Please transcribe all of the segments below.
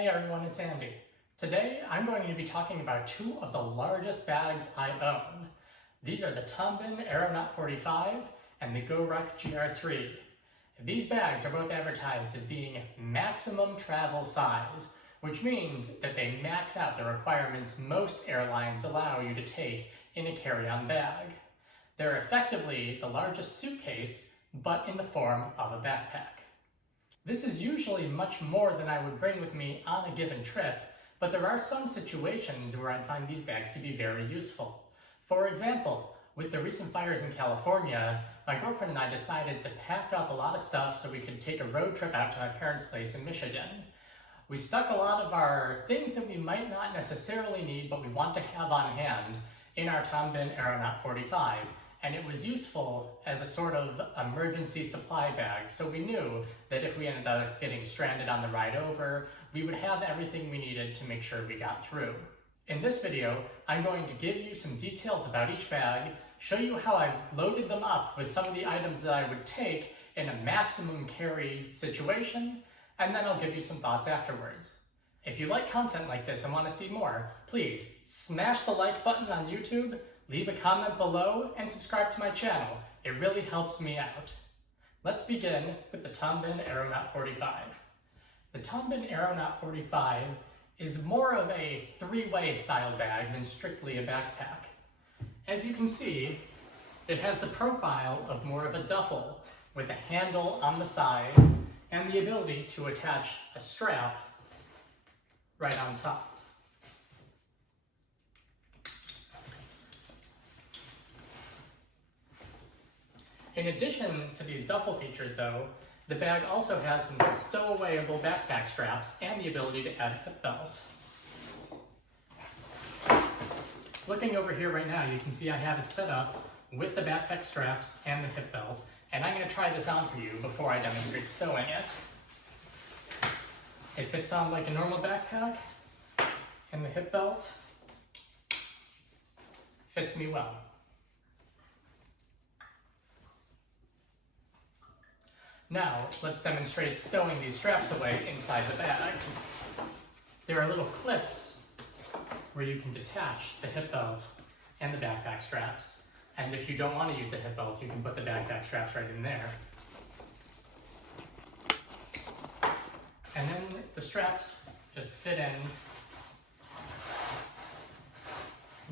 Hey everyone, it's Andy. Today I'm going to be talking about two of the largest bags I own. These are the Tom Bihn Aeronaut 45 and the Goruck Gr3. These bags are both advertised as being maximum travel size, which means that they max out the requirements most airlines allow you to take in a carry-on bag. They're effectively the largest suitcase, but in the form of a backpack. This is usually much more than I would bring with me on a given trip, but there are some situations where I'd find these bags to be very useful. For example, with the recent fires in California, my girlfriend and I decided to pack up a lot of stuff so we could take a road trip out to my parents' place in Michigan. We stuck a lot of our things that we might not necessarily need but we want to have on hand in our Tom Bihn Aeronaut 45, and it was useful as a sort of emergency supply bag, so we knew that if we ended up getting stranded on the ride over, we would have everything we needed to make sure we got through. In this video, I'm going to give you some details about each bag, show you how I've loaded them up with some of the items that I would take in a maximum carry situation, and then I'll give you some thoughts afterwards. If you like content like this and want to see more, please smash the like button on YouTube, leave a comment below, and subscribe to my channel. It really helps me out. Let's begin with the Tom Bihn Aeronaut 45. The Tom Bihn Aeronaut 45 is more of a three-way style bag than strictly a backpack. As you can see, it has the profile of more of a duffel with a handle on the side and the ability to attach a strap right on top. In addition to these duffel features though, the bag also has some stowawayable backpack straps and the ability to add a hip belt. Looking over here right now, you can see I have it set up with the backpack straps and the hip belt, and I'm going to try this on for you before I demonstrate stowing it. It fits on like a normal backpack, and the hip belt fits me well. Now, let's demonstrate stowing these straps away inside the bag. There are little clips where you can detach the hip belt and the backpack straps. And if you don't want to use the hip belt, you can put the backpack straps right in there. And then the straps just fit in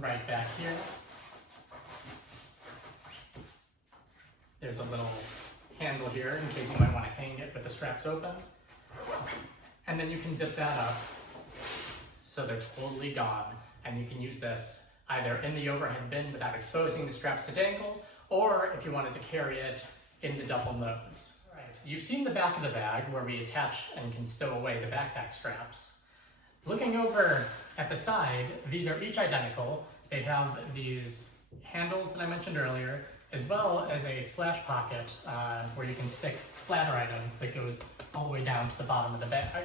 right back here. There's a little handle here in case you might want to hang it with the straps open. And then you can zip that up so they're totally gone, and you can use this either in the overhead bin without exposing the straps to dangle, or if you wanted to carry it in the duffel modes. Right. You've seen the back of the bag where we attach and can stow away the backpack straps. Looking over at the side, these are each identical. They have these handles that I mentioned earlier, as well as a slash pocket where you can stick flatter items that goes all the way down to the bottom of the bag.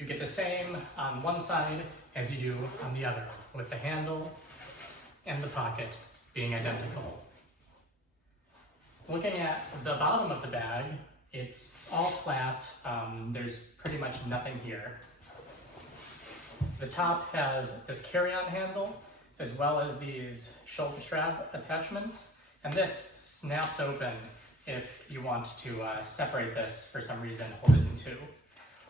You get the same on one side as you do on the other, with the handle and the pocket being identical. Looking at the bottom of the bag, it's all flat. There's pretty much nothing here. The top has this carry-on handle, as well as these shoulder strap attachments, and this snaps open if you want to separate this for some reason, hold it in two.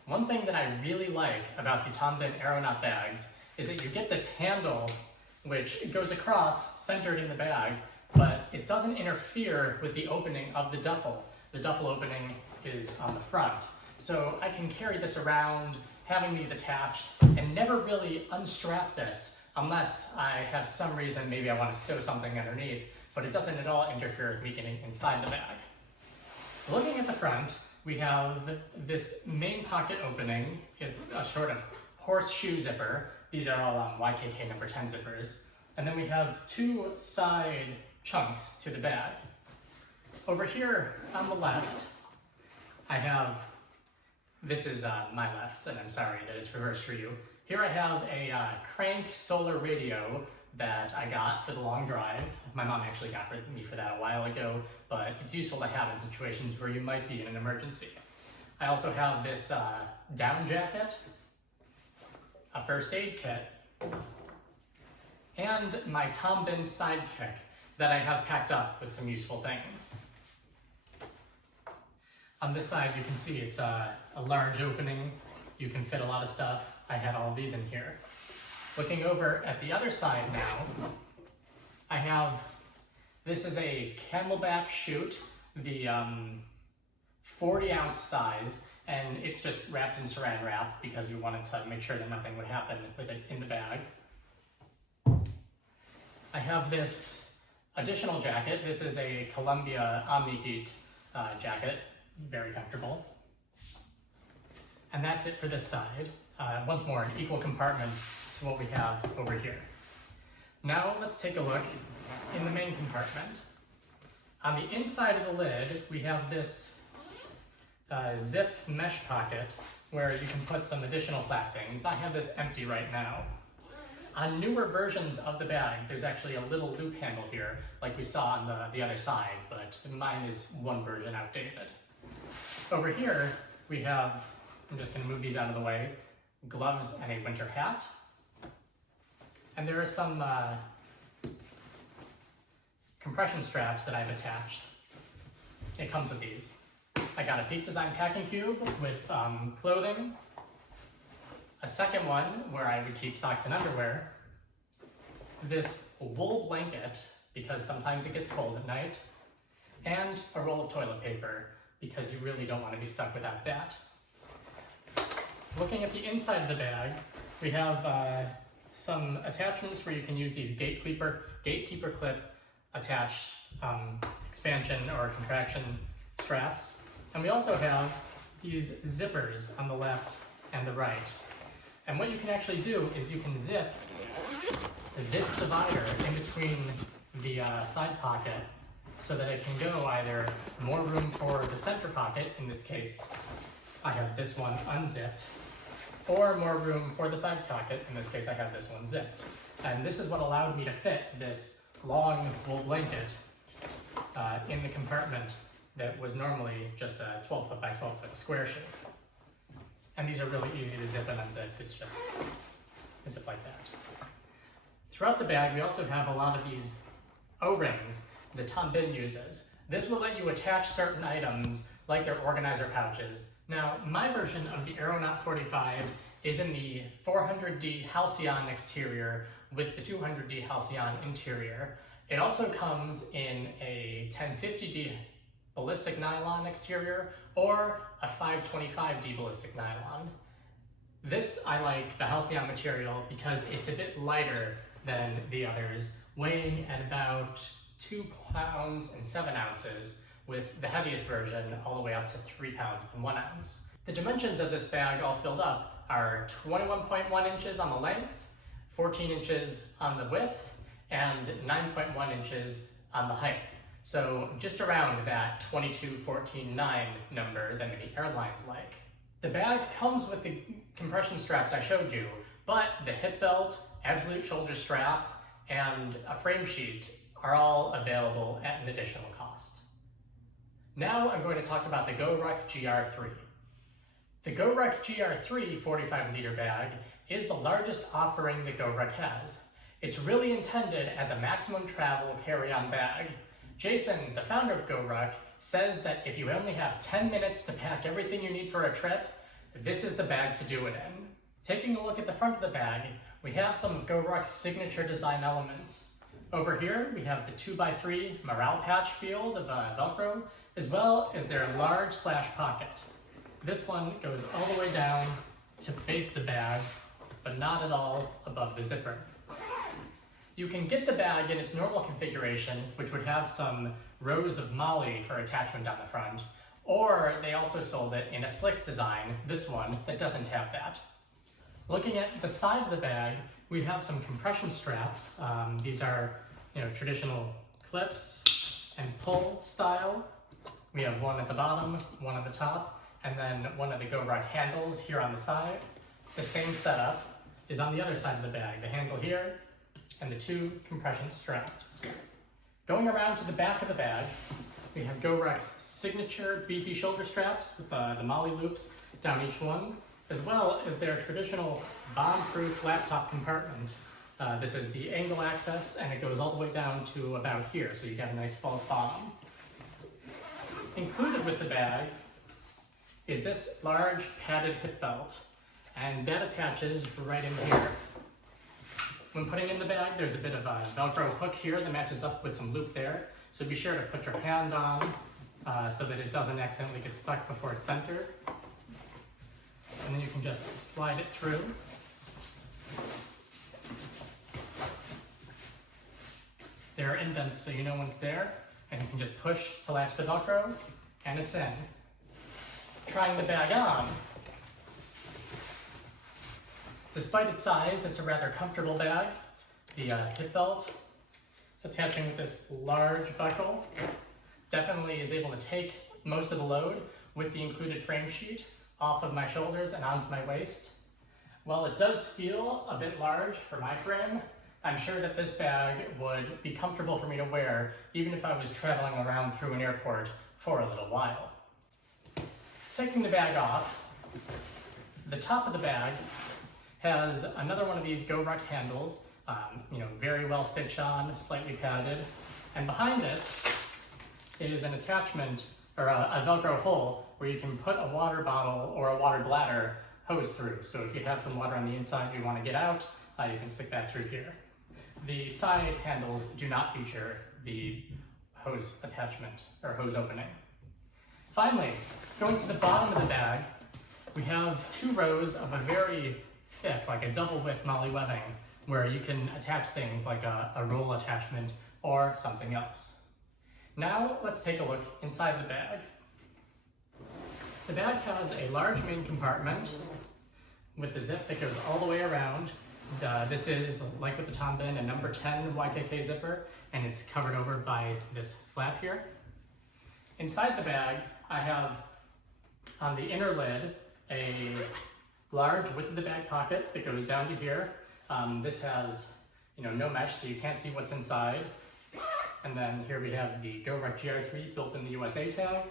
One thing that I really like about the Tom Bihn Aeronaut bags is that you get this handle which goes across, centered in the bag, but it doesn't interfere with the opening of the duffel. The duffel opening is on the front. So I can carry this around, having these attached, and never really unstrap this unless I have some reason, maybe I want to stow something underneath, but it doesn't at all interfere with me getting inside the bag. Looking at the front, we have this main pocket opening, a sort of horseshoe zipper. These are all YKK number 10 zippers. And then we have two side chunks to the bag. Over here on the left, I have, this is my left, and I'm sorry that it's reversed for you. Here I have a crank solar radio that I got for the long drive. My mom actually got me for that a while ago, but it's useful to have in situations where you might be in an emergency. I also have this down jacket, a first aid kit, and my Tom Bihn sidekick that I have packed up with some useful things. On this side, you can see it's a large opening. You can fit a lot of stuff. I had all of these in here. Looking over at the other side now, I have, this is a Camelback chute, the 40-ounce size, and it's just wrapped in saran wrap because we wanted to make sure that nothing would happen with it in the bag. I have this additional jacket. This is a Columbia Omni Heat jacket, very comfortable. And that's it for this side. Once more, an equal compartment to what we have over here. Now let's take a look in the main compartment. On the inside of the lid, we have this zip mesh pocket where you can put some additional flat things. I have this empty right now. On newer versions of the bag, there's actually a little loop handle here, like we saw on the other side, but mine is one version outdated. Over here, we have, I'm just gonna move these out of the way, gloves and a winter hat. And there are some compression straps that I've attached. It comes with these. I got a Peak Design packing cube with clothing, a second one where I would keep socks and underwear, this wool blanket because sometimes it gets cold at night, and a roll of toilet paper because you really don't want to be stuck without that. Looking at the inside of the bag, we have some attachments where you can use these gatekeeper clip attached expansion or contraction straps. And we also have these zippers on the left and the right. And what you can actually do is you can zip this divider in between the side pocket so that it can go either more room for the center pocket, in this case I have this one unzipped, or more room for the side pocket, in this case I have this one zipped. And this is what allowed me to fit this long wool blanket in the compartment that was normally just a 12 foot by 12 foot square shape. And these are really easy to zip and unzip. It's just a zip like that. Throughout the bag, we also have a lot of these O-rings that Tom Bihn uses. This will let you attach certain items like their organizer pouches. Now, my version of the Aeronaut 45 is in the 400D halcyon exterior with the 200D halcyon interior. It also comes in a 1050D ballistic nylon exterior or a 525D ballistic nylon. This, I like the halcyon material because it's a bit lighter than the others, weighing at about 2 pounds and 7 ounces, with the heaviest version all the way up to 3 pounds and 1 ounce. The dimensions of this bag all filled up are 21.1 inches on the length, 14 inches on the width, and 9.1 inches on the height. So just around that 22-14-9 number that many airlines like. The bag comes with the compression straps I showed you, but the hip belt, absolute shoulder strap, and a frame sheet are all available at an additional cost. Now I'm going to talk about the Goruck Gr3. The Goruck Gr3 45-liter bag is the largest offering that Goruck has. It's really intended as a maximum travel carry-on bag. Jason, the founder of Goruck, says that if you only have 10 minutes to pack everything you need for a trip, this is the bag to do it in. Taking a look at the front of the bag, we have some of Goruck's signature design elements. Over here, we have the 2x3 morale patch field of Velcro, as well as their large slash pocket. This one goes all the way down to base the bag, but not at all above the zipper. You can get the bag in its normal configuration, which would have some rows of MOLLE for attachment on the front, or they also sold it in a slick design, this one, that doesn't have that. Looking at the side of the bag, we have some compression straps. These are, traditional clips and pull style. We have one at the bottom, one at the top, and then one of the Goruck handles here on the side. The same setup is on the other side of the bag, the handle here, and the 2 compression straps. Going around to the back of the bag, We have Goruck's signature beefy shoulder straps with the MOLLE loops down each one, as well as their traditional bomb-proof laptop compartment. This is the angle access, and it goes all the way down to about here, so you got a nice false bottom. Included with the bag is this large padded hip belt, and that attaches right in here. When putting in the bag, there's a bit of a Velcro hook here that matches up with some loop there, so be sure to put your hand on so that it doesn't accidentally get stuck before it's centered. And then you can just slide it through. There are indents so you know when it's there, and you can just push to latch the Velcro, and it's in. Trying the bag on. Despite its size, it's a rather comfortable bag. The hip belt, attaching with this large buckle, definitely is able to take most of the load with the included frame sheet off of my shoulders and onto my waist. While it does feel a bit large for my frame, I'm sure that this bag would be comfortable for me to wear even if I was traveling around through an airport for a little while. Taking the bag off, the top of the bag has another one of these Goruck handles, very well stitched on, slightly padded, and behind it is an attachment or a Velcro hole where you can put a water bottle or a water bladder hose through. So if you have some water on the inside you want to get out, you can stick that through here. The side handles do not feature the hose attachment or hose opening. Finally, going to the bottom of the bag, we have 2 rows of a very thick, like a double width MOLLE webbing, where you can attach things like a roll attachment or something else. Now let's take a look inside the bag. The bag has a large main compartment with the zip that goes all the way around. This is, like with the Tom Bihn, a number 10 YKK zipper, and it's covered over by this flap here. Inside the bag, I have on the inner lid a large width of the bag pocket that goes down to here. This has no mesh, so you can't see what's inside. And then here we have the Goruck Gr3 built in the USA tag.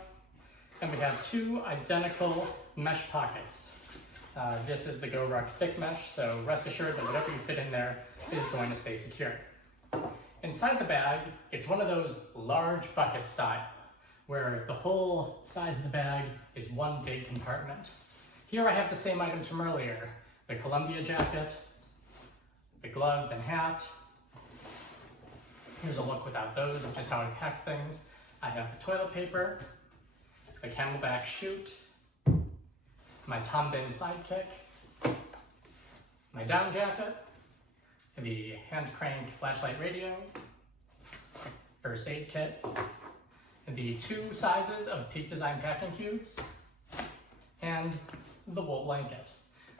And we have 2 identical mesh pockets. This is the Goruck thick mesh, so rest assured that whatever you fit in there is going to stay secure. Inside the bag, it's one of those large bucket style, where the whole size of the bag is one big compartment. Here I have the same items from earlier: the Columbia jacket, the gloves and hat. Here's a look without those of just how I packed things. I have the toilet paper, the Camelback chute, my Tom Bihn sidekick, my down jacket, the hand crank flashlight radio, first aid kit, the 2 sizes of Peak Design packing cubes, and the wool blanket.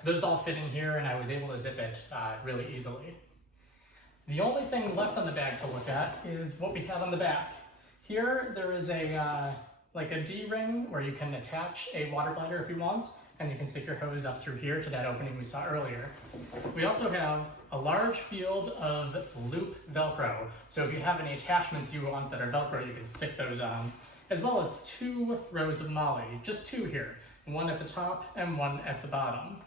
Those all fit in here, and I was able to zip it really easily. The only thing left on the bag to look at is what we have on the back. Here there is a D-ring where you can attach a water bladder if you want, and you can stick your hose up through here to that opening we saw earlier. We also have a large field of loop Velcro, so if you have any attachments you want that are Velcro, you can stick those on, as well as 2 rows of MOLLE, just 2 here, one at the top and one at the bottom.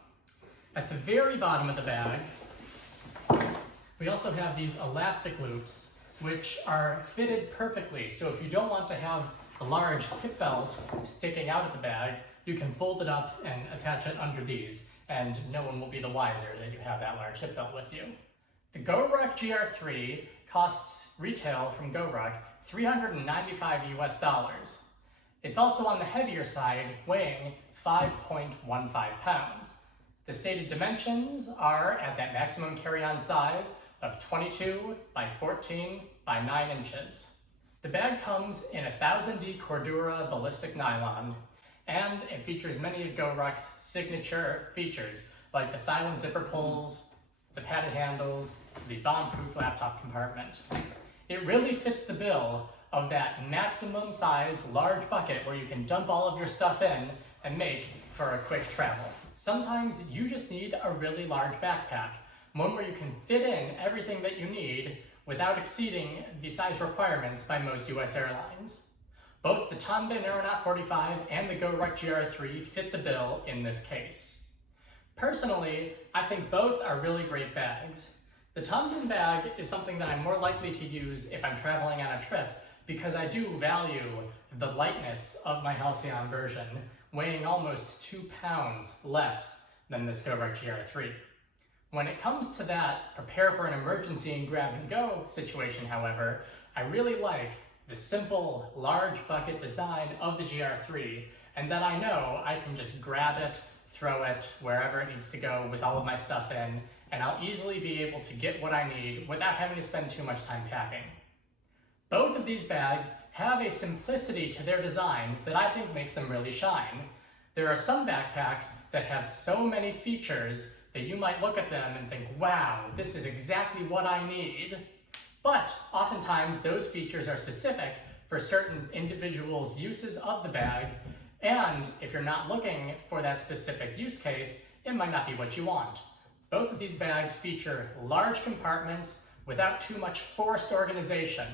At the very bottom of the bag, we also have these elastic loops, which are fitted perfectly. So if you don't want to have a large hip belt sticking out of the bag, you can fold it up and attach it under these, and no one will be the wiser that you have that large hip belt with you. The Goruck Gr3 costs retail from Goruck $395 US. It's also on the heavier side, weighing 5.15 pounds. The stated dimensions are at that maximum carry-on size of 22 by 14 by 9 inches. The bag comes in 1000D Cordura ballistic nylon, and it features many of Goruck's signature features, like the silent zipper pulls, the padded handles, the bomb-proof laptop compartment. It really fits the bill of that maximum size large bucket where you can dump all of your stuff in and make for a quick travel. Sometimes you just need a really large backpack, one where you can fit in everything that you need without exceeding the size requirements by most US airlines. Both the Tom Bihn Aeronaut 45 and the Goruck Gr3 fit the bill in this case. Personally, I think both are really great bags. The Tom Bihn bag is something that I'm more likely to use if I'm traveling on a trip because I do value the lightness of my halcyon version, weighing almost 2 pounds less than this Goruck Gr3. When it comes to that prepare for an emergency and grab and go situation, however, I really like the simple, large bucket design of the Gr3, and that I know I can just grab it, throw it wherever it needs to go with all of my stuff in, and I'll easily be able to get what I need without having to spend too much time packing. Both of these bags have a simplicity to their design that I think makes them really shine. There are some backpacks that have so many features that you might look at them and think, wow, this is exactly what I need. But oftentimes those features are specific for certain individuals' uses of the bag, and if you're not looking for that specific use case, it might not be what you want. Both of these bags feature large compartments without too much forced organization.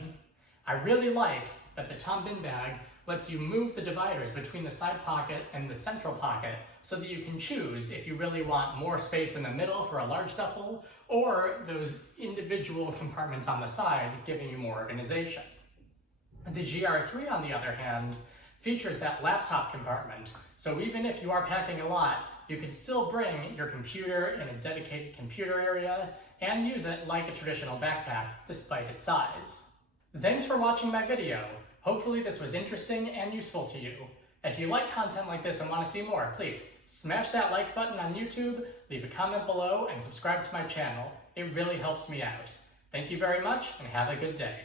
I really like that the Tom Bihn bag lets you move the dividers between the side pocket and the central pocket so that you can choose if you really want more space in the middle for a large duffel or those individual compartments on the side giving you more organization. The Gr3, on the other hand, features that laptop compartment, so even if you are packing a lot, you can still bring your computer in a dedicated computer area and use it like a traditional backpack despite its size. Thanks for watching my video. Hopefully this was interesting and useful to you. If you like content like this and want to see more, please smash that like button on YouTube, leave a comment below, and subscribe to my channel. It really helps me out. Thank you very much and have a good day.